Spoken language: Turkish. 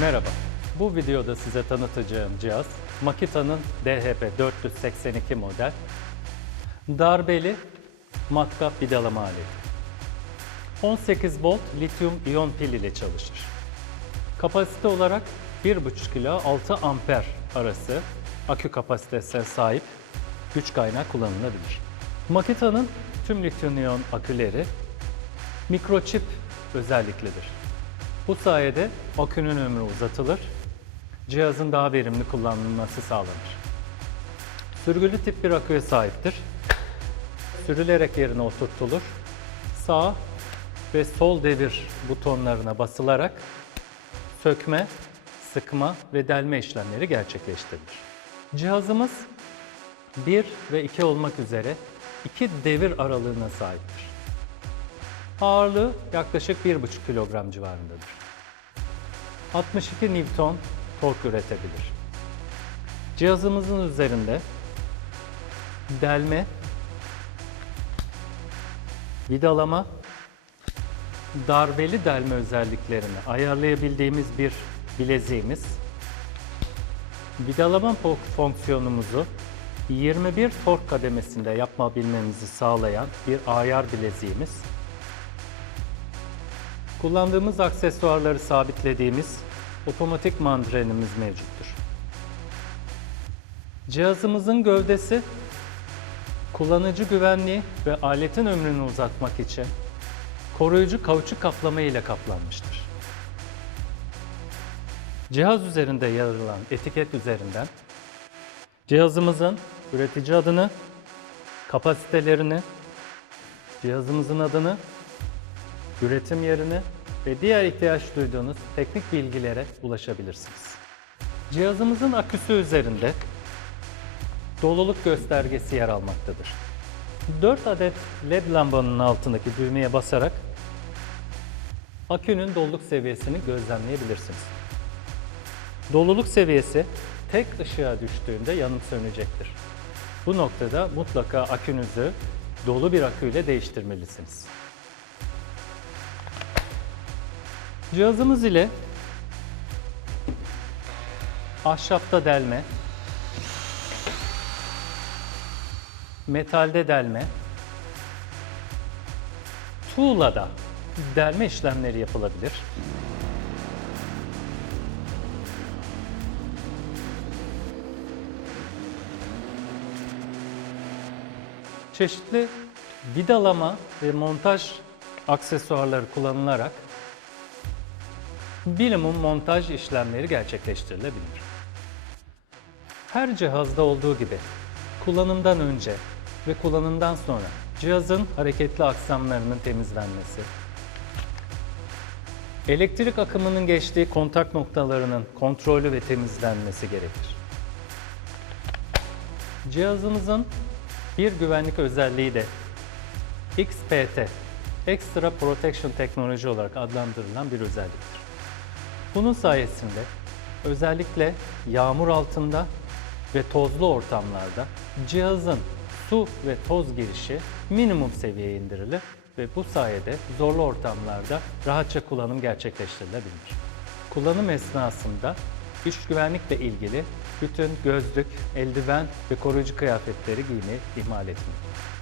Merhaba. Bu videoda size tanıtacağım cihaz Makita'nın DHP 482 model darbeli matkap vidalama aleti. 18 volt lityum iyon pil ile çalışır. Kapasite olarak 1,5 ila 6 amper arası akü kapasitesine sahip güç kaynağı kullanılabilir. Makita'nın tüm lityum iyon aküleri mikroçip özelliklidir. Bu sayede akünün ömrü uzatılır, cihazın daha verimli kullanılması sağlanır. Sürgülü tip bir aküye sahiptir. Sürülerek yerine oturtulur. Sağ ve sol devir butonlarına basılarak sökme, sıkma ve delme işlemleri gerçekleştirilir. Cihazımız 1 ve 2 olmak üzere iki devir aralığına sahiptir. Ağırlığı yaklaşık 1,5 kilogram civarındadır. 62 Newton tork üretebilir. Cihazımızın üzerinde delme, vidalama, darbeli delme özelliklerini ayarlayabildiğimiz bir bileziğimiz, vidalama fo- fonksiyonumuzu 21 tork kademesinde yapabilmemizi sağlayan bir ayar bileziğimiz, Kullandığımız aksesuarları sabitlediğimiz otomatik mandrenimiz mevcuttur. Cihazımızın gövdesi kullanıcı güvenliği ve aletin ömrünü uzatmak için koruyucu kauçuk kaplama ile kaplanmıştır. Cihaz üzerinde yer alan etiket üzerinden cihazımızın üretici adını, kapasitelerini, cihazımızın adını üretim yerini ve diğer ihtiyaç duyduğunuz teknik bilgilere ulaşabilirsiniz. Cihazımızın aküsü üzerinde doluluk göstergesi yer almaktadır. 4 adet led lambanın altındaki düğmeye basarak akünün doluluk seviyesini gözlemleyebilirsiniz. Doluluk seviyesi tek ışığa düştüğünde yanıp sönecektir. Bu noktada mutlaka akünüzü dolu bir aküyle değiştirmelisiniz. Cihazımız ile ahşapta delme, metalde delme, tuğlada delme işlemleri yapılabilir. Çeşitli vidalama ve montaj aksesuarları kullanılarak minimum montaj işlemleri gerçekleştirilebilir. Her cihazda olduğu gibi kullanımdan önce ve kullanımdan sonra cihazın hareketli aksamlarının temizlenmesi, elektrik akımının geçtiği kontak noktalarının kontrolü ve temizlenmesi gerekir. Cihazımızın bir güvenlik özelliği de XPT, Extra Protection Teknoloji olarak adlandırılan bir özelliktir. Bunun sayesinde özellikle yağmur altında ve tozlu ortamlarda cihazın su ve toz girişi minimum seviyeye indirilir ve bu sayede zorlu ortamlarda rahatça kullanım gerçekleştirilebilir. Kullanım esnasında iç güvenlikle ilgili bütün gözlük, eldiven ve koruyucu kıyafetleri giymeyi ihmal etmeyin.